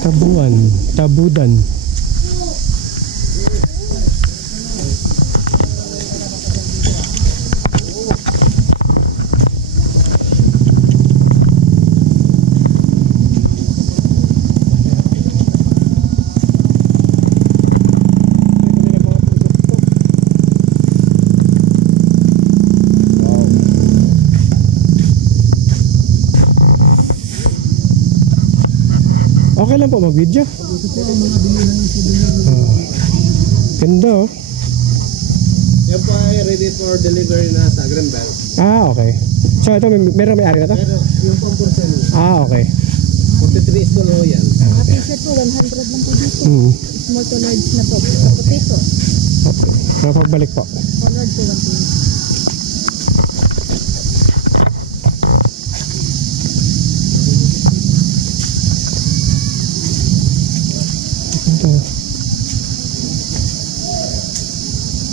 Tabuan, tabudan. Okay lang po mag-video. Ganda oh. Yan po ay ready for delivery na sa Granville. Okay. So ito, meron may-ari na to? Pero yung pang-porcel. Okay. 43 is po yan. T-shirt po, 100 lang po dito. Small to large na po. Kaputi po. Okay. Mapagbalik po. Colored po, 120.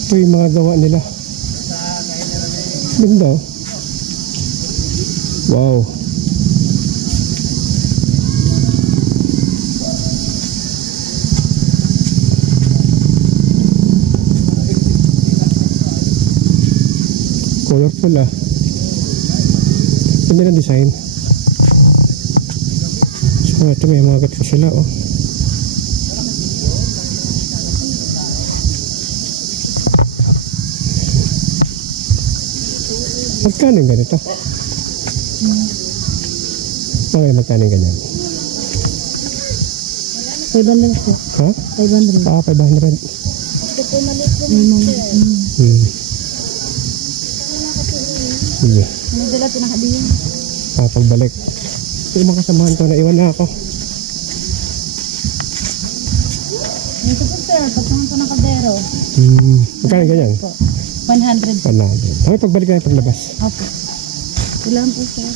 Ito yung mga gawa nila. Ganda. Wow. Colorful ah. Ganda ng design. So ito may mga gato sila oh. Magkano yung ganito? Okay, magkano yung ganyan? 500 po. Ha? 500. 500. Ito po maliit po. Sige. Ano dala pinakadiyan? Pagbalik. Yung mga kasamahan ko, naiwan na ako. Ito po sir, patungan po ng kadero. Magkano yung ganyan? 100. 100. Okay, pagbalik na yung paglabas. Opo. Ilan po sir?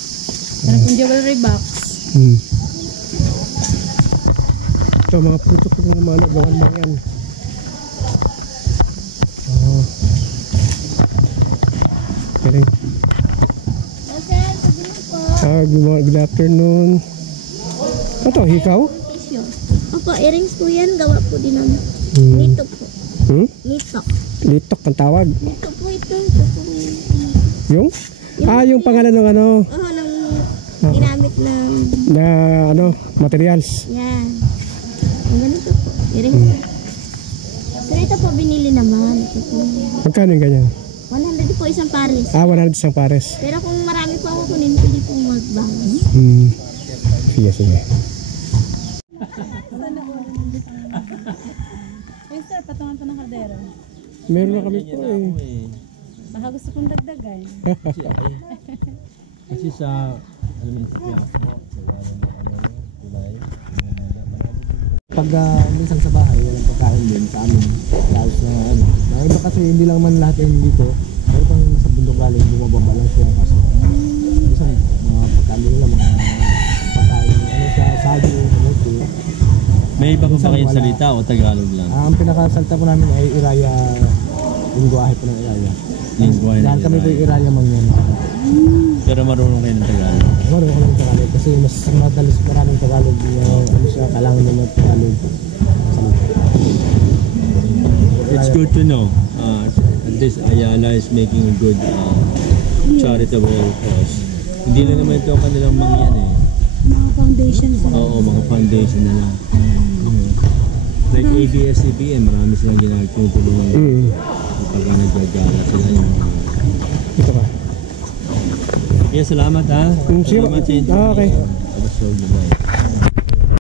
Meron pong jewelry box. Ito, mga produkto ng mga nagawan lang yan. Oh. Galing. Okay, sabihin po. Good afternoon. Ito, hikaw? Opo, earrings po yan. Gawa po din namin. Nito po. Nito. Litok ang tawag. Nito po ito. Ito po. Yung? Yung pangalan ng ano? Oo, ng ginamit na ano, materials. Yan. Ang ganito po. Earrings. Pero ito po binili naman. Ito po. Magkano yung ganyan? 100 po isang pares. 100 isang pares. Pero kung marami po ako kunin, pwede pong magbawas. Sige, sige. Yes sir, patungan po ng kaldero. Meron na kami po eh. Baka gusto kong dagdagan. Kasi sa, alam mo sa Quiapo, sa wala na tulay. Pag minsan sa bahay, walang pagkain din sa amin. Dahil sa ano. Iba kasi hindi lang man lahat yung dito. Pero pang nasa bundok galing, bumababa lang siya. Kaso, minsan mga pagkain nila, mga pagkain, ano sa sabi, ano. May iba pa ba kayong salita o Tagalog lang? Ang pinakasalta po namin ay Iraya, lingwahe po ng Iraya. Dahil kami po yung Iraya Mangyan. Pero marunong kayo ng Tagalog? Marunong ko ng Tagalog kasi mas madalas maraming Tagalog. Ano siya, kailangan naman Tagalog. It's good to know. At least Ayala is making a good charitable cause. Hindi na naman ito kanilang mangyan eh. Mga foundation sir. Oo, mga foundation na lang. Like ABS-CBN, marami silang ginagtutulungan. Pagka naggagala sila yung mga... Ito ka. Yeah, salamat ha. Sige. Salamat sa inyo. Okay. Abasol, bye.